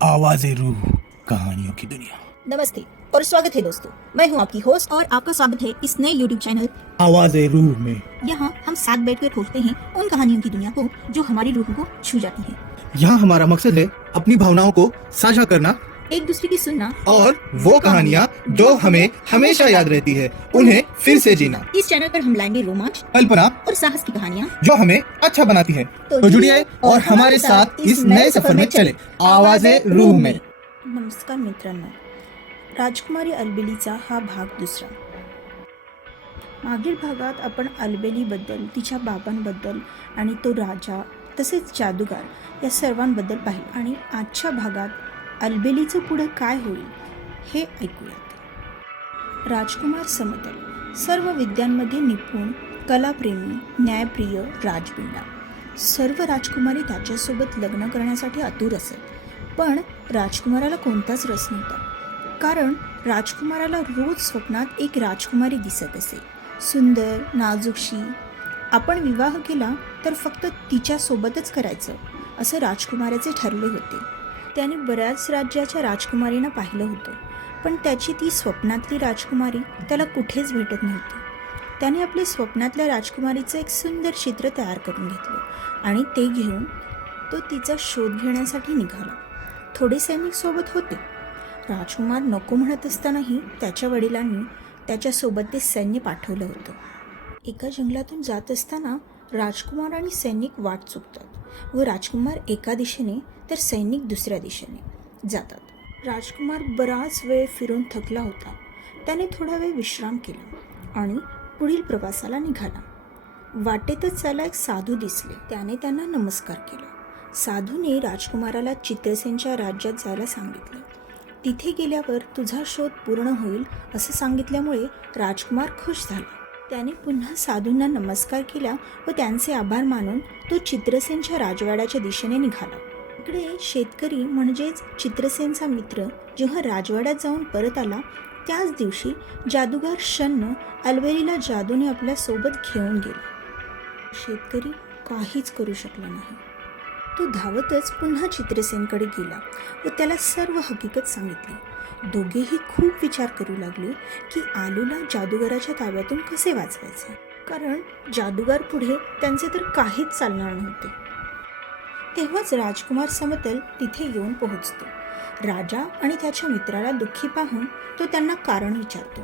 आवाज़े रूह, कहानियों की दुनिया। नमस्ते और स्वागत है दोस्तों। मैं हूं आपकी होस्ट और आपका स्वागत है इस नए YouTube चैनल आवाज़े रूह में। यहाँ हम साथ बैठकर खोजते हैं उन कहानियों की दुनिया को जो हमारी रूह को छू जाती है। यहाँ हमारा मकसद है अपनी भावनाओं को साझा करना एक दूसरे की सुनना और वो कहानियाँ जो हमें हमेशा याद रहती है उन्हें फिर से जीना। इस चैनल पर हम लाएंगे रोमांच, कल्पना और साहस की कहानियाँ जो हमें अच्छा बनाती है। तो जुड़िए और हमारे साथ इस नए सफर में चले आवाज़े रूह में। नमस्कार मित्रांनो, राजकुमारी अल्बेलीचा हा भाग दुसरा। मागील भागात आपण अल्बेलीबद्दल, तिच्या बाबांबद्दल आणि तो राजा तसेच जादूगार या सर्वांबद्दल पाहिलं आणि आजच्या भागात अल्बेलीचं पुढे काय होईल हे ऐकूयात। राजकुमार समतल सर्व विद्यांमध्ये निपुण, कलाप्रेमी, न्यायप्रिय राजबिंडा। सर्व राजकुमारी त्याच्यासोबत लग्न करण्यासाठी आतुर असत, पण राजकुमाराला कोणताच रस नव्हता, कारण राजकुमाराला रोज स्वप्नात एक राजकुमारी दिसत असे, सुंदर, नाजूकशी। आपण विवाह केला तर फक्त तिच्यासोबतच करायचं असं राजकुमाराचे ठरले होते। त्याने बऱ्याच राज्याच्या राजकुमारींना पाहिलं होतं, पण त्याची ती स्वप्नातली राजकुमारी त्याला कुठेच भेटत नव्हती। त्याने आपल्या स्वप्नातल्या राजकुमारीचं एक सुंदर चित्र तयार करून घेतलं आणि ते घेऊन तो तिचा शोध घेण्यासाठी निघाला। थोडे सैनिक सोबत होते। राजकुमार नको म्हणत असतानाही त्याच्या वडिलांनी त्याच्यासोबत ते सैन्य पाठवलं होतं। एका जंगलातून जात असताना राजकुमार आणि सैनिक वाट चुकतात व राजकुमार एका दिशेने तर सैनिक दुसऱ्या दिशेने जातात। राजकुमार बराच वेळ फिरून थकला होता। त्याने थोडा वेळ विश्राम केला आणि पुढील प्रवासाला निघाला। वाटेतच त्याला एक साधू दिसले। त्याने त्यांना नमस्कार केला। साधूने राजकुमाराला चित्रसेनच्या राज्यात जायला सांगितले। तिथे गेल्यावर तुझा शोध पूर्ण होईल असं सांगितल्यामुळे राजकुमार खुश झाला। त्याने पुन्हा साधूंना नमस्कार केला व त्यांचे आभार मानून तो चित्रसेनच्या राजवाड्याच्या दिशेने निघाला। इकडे शेतकरी म्हणजेच चित्रसेनचा मित्र जेव्हा राजवाड्यात जाऊन परत आला त्याच दिवशी जादूगार शन्न अल्बेलीला जादूने आपल्या सोबत घेऊन गेला। शेतकरी काहीच करू शकला नाही। तो धावतच पुन्हा चित्रसेनकडे गेला व त्याला सर्व हकीकत सांगितली। दोघेही खूप विचार करू लागले की आलूला जादूगाराच्या ताब्यातून कसे वाचवायचे, कारण जादूगार पुढे त्यांचे तर काहीच चालणार नव्हते। तेव्हाच राजकुमार समतल तिथे येऊन पोहोचतो। राजा आणि त्याच्या मित्राला दुःखी पाहून तो त्यांना कारण विचारतो।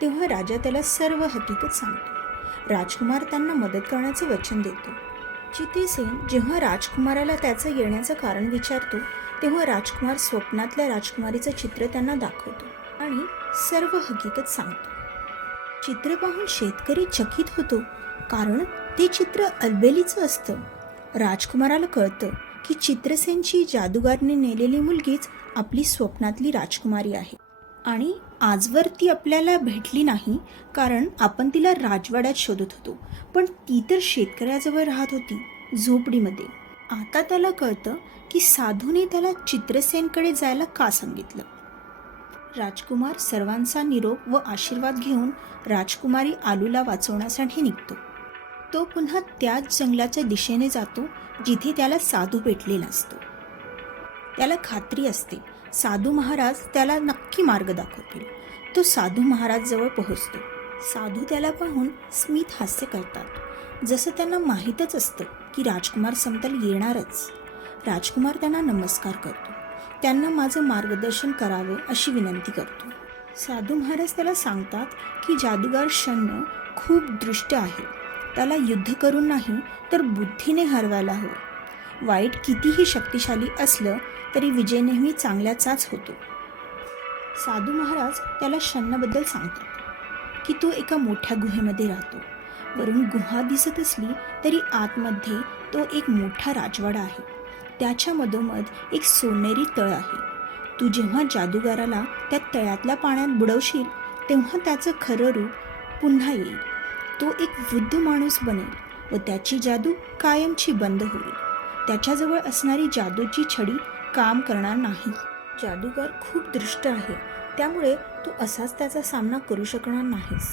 तेव्हा राजा त्याला सर्व हकीकत सांगतो। राजकुमार त्यांना मदत करण्याचे वचन देतो। चित्रसेन जेव्हा राजकुमाराला त्याचं येण्याचं कारण विचारतो तेव्हा राजकुमार स्वप्नातल्या राजकुमारीचं चित्र त्यांना दाखवतो आणि सर्व हकीकत सांगतो। चित्र पाहून शेतकरी चकित होतो, कारण ते चित्र अल्बेलीचं असतं। राजकुमाराला कळतं की चित्रसेनची जादूगारने नेलेली मुलगीच आपली स्वप्नातली राजकुमारी आहे आणि आजवर ती आपल्याला भेटली नाही, कारण आपण तिला राजवाड्यात शोधत होतो, पण ती तर शेतकऱ्याजवळ राहत होती, झोपडीमध्ये। आता त्याला कळतं की साधूने त्याला चित्रसेनकडे जायला का सांगितलं। राजकुमार सर्वांचा निरोप व आशीर्वाद घेऊन राजकुमारी आलूला वाचवण्यासाठी निघतो। तो पुन्हा त्याच जंगलाच्या दिशेने जातो जिथे त्याला साधू भेटलेला असतो। त्याला खात्री असते साधू महाराज त्याला नक्की मार्ग दाखवतील। तो साधू महाराज जवळ पोहोचतो। साधू त्याला पाहून स्मित हास्य करतात, जसं त्यांना माहीतच असतं की राजकुमार समतल येणारच। राजकुमार त्यांना नमस्कार करतो, त्यांना माझं मार्गदर्शन करावं अशी विनंती करतो। साधू महाराज त्याला सांगतात की जादूगार शन्न खूप दृष्ट आहे, त्याला युद्ध करून नाही तर बुद्धीने हरवायला हवं। वाईट कितीही शक्तिशाली असलं तरी विजय नेहमी चांगल्याचाच होतो। साधू महाराज त्याला शन्नबद्दल सांगतात की तो एका मोठ्या गुहेमध्ये राहतो। वरून गुहा दिसत असली तरी आतमध्ये तो एक मोठा राजवाडा आहे। त्याच्या मधोमध एक सोनेरी तळ आहे। तू जेव्हा जादूगाराला त्या तळ्यातल्या पाण्यात बुडवशील तेव्हा त्याचं खरं रूप पुन्हा येईल। तो एक वृद्ध माणूस बनेल व त्याची जादू कायमची बंद होईल। त्याच्याजवळ असणारी जादूची छडी काम करणार नाही। जादूगार खूप दृष्ट आहे, त्यामुळे तू असाच त्याचा सामना करू शकणार नाहीस।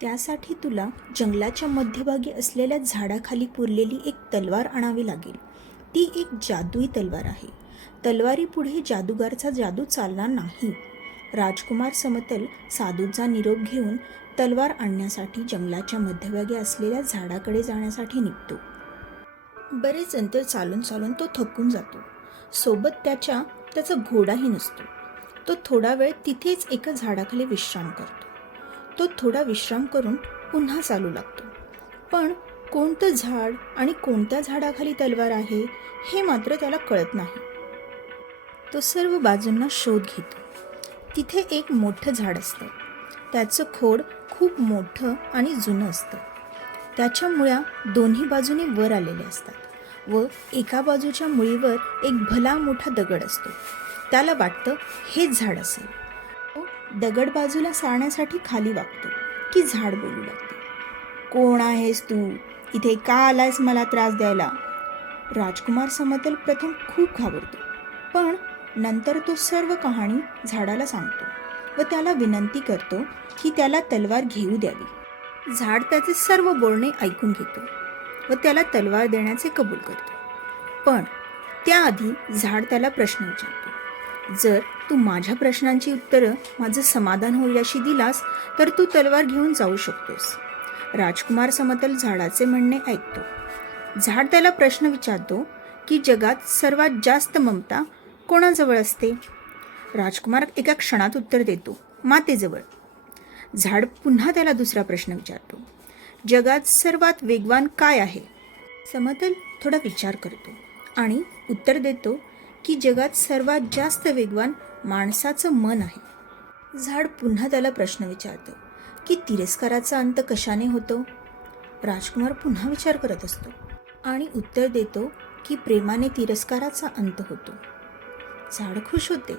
त्यासाठी तुला जंगलाच्या मध्यभागी असलेल्या झाडाखाली पुरलेली एक तलवार आणावी लागेल। ती एक जादुई तलवार आहे। तलवारीपुढे जादूगारचा जादू चालणार नाही. राजकुमार समतल साधूचा निरोप घेऊन तलवार आणण्यासाठी जंगलाच्या मध्यभागी असलेल्या झाडाकडे जाण्यासाठी निघतो. बरेच अंतर चालून चालून तो थकून जातो. सोबत त्याचा घोडाही नसतो. तो थोडा वेळ तिथेच एका झाडाखाली विश्राम करतो. तो थोडा विश्राम करून पुन्हा चालू लागतो. पण कोणतं झाड आणि कोणत्या झाडाखाली तलवार आहे हे मात्र त्याला कळत नाही. तो सर्व बाजूंना शोध घेतो. तिथे एक मोठं झाड असतं. त्याचं खोड खूप मोठं आणि जुनं असतं. त्याच्या मुळ्या दोन्ही बाजूने वर आलेल्या असतात व एका बाजूच्या मुळीवर एक भला मोठा दगड असतो. त्याला वाटतं हेच झाड असेल. तो दगड बाजूला सारण्यासाठी खाली वागतो की झाड बोलू लागते. कोण आहेस तू? इथे का आलायस मला त्रास द्यायला? राजकुमार समतल प्रथम खूप घाबरतो, पण नंतर तो सर्व कहाणी झाडाला सांगतो व त्याला विनंती करतो की त्याला तलवार घेऊ द्यावी. झाड त्याचे सर्व बोलणे ऐकून घेतो व त्याला तलवार देण्याचे कबूल करतो. पण त्याआधी झाड त्याला प्रश्न विचारतो. जर तू माझ्या प्रश्नांची उत्तरं माझं समाधान होईल अशी दिलास तर तू तलवार घेऊन जाऊ शकतोस. राजकुमार समतल झाडाचे म्हणणे ऐकतो. झाड त्याला प्रश्न विचारतो की जगात सर्वात जास्त ममता कोणाजवळ असते? राजकुमार एका क्षणात उत्तर देतो, मातेजवळ. झाड पुन्हा त्याला दुसरा प्रश्न विचारतो. जगात सर्वात वेगवान काय आहे? समतल थोडा विचार करतो आणि उत्तर देतो की जगात सर्वात जास्त वेगवान माणसाचं मन आहे. झाड पुन्हा त्याला प्रश्न विचारतो की तिरस्काराचा अंत कशाने होतो? राजकुमार पुन्हा विचार करत असतो आणि उत्तर देतो की प्रेमाने तिरस्काराचा अंत होतो. झाड खुश होते.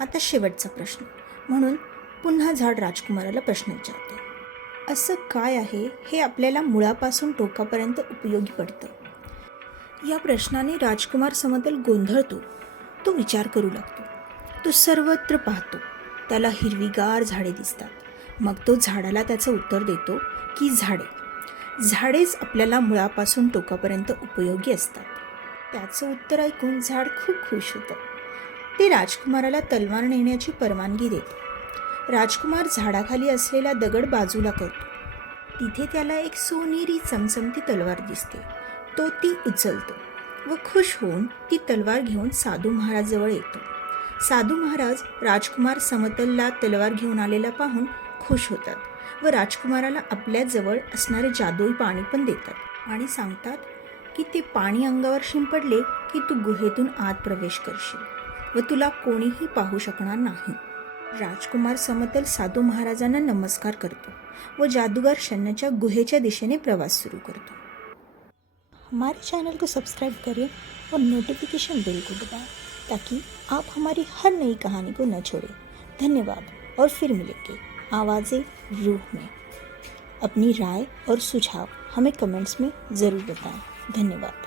आता शेवटचा प्रश्न म्हणून पुन्हा झाड राजकुमाराला प्रश्न विचारते. असं काय आहे हे आपल्याला मुळापासून टोकापर्यंत उपयोगी पडतं? या प्रश्नाने राजकुमार समतल गोंधळतो. तो विचार करू लागतो. तो सर्वत्र पाहतो. त्याला हिरवीगार झाडे दिसतात. मग तो झाडाला त्याचं उत्तर देतो की झाडेच आपल्याला मुळापासून टोकापर्यंत उपयोगी असतात. त्याचं उत्तर ऐकून झाड खूप खुश होतं. ते राजकुमाराला तलवार नेण्याची परवानगी देते. राजकुमार झाडाखाली असलेला दगड बाजूला करतो. तिथे त्याला एक सोनेरी चमचमती तलवार दिसते. तो ती उचलतो व खुश होऊन ती तलवार घेऊन साधू महाराजजवळ येतो. साधू महाराज राजकुमार समतलला तलवार घेऊन आलेला पाहून खुश होतात व राजकुमाराला आपल्याजवळ असणारे जादुई पाणी पण देतात आणि सांगतात की ते पाणी अंगावर शिंपडले की तू गुहेतून आत प्रवेश करशील व तुला कोणीही पाहू शकणार नाही. राजकुमार समतल साधू महाराजांना नमस्कार करतो व जादूगार शन्याच्या गुहेच्या दिशेने प्रवास सुरू करतो. हमारे चैनल को सब्सक्राइब करें और नोटिफिकेशन बेल को दबाएं ताकि आप हमारी हर नई कहानी को न छोड़ें. धन्यवाद और फिर मिलेंगे आवाज़ें रूह में. अपनी राय और सुझाव हमें कमेंट्स में ज़रूर बताएं. धन्यवाद.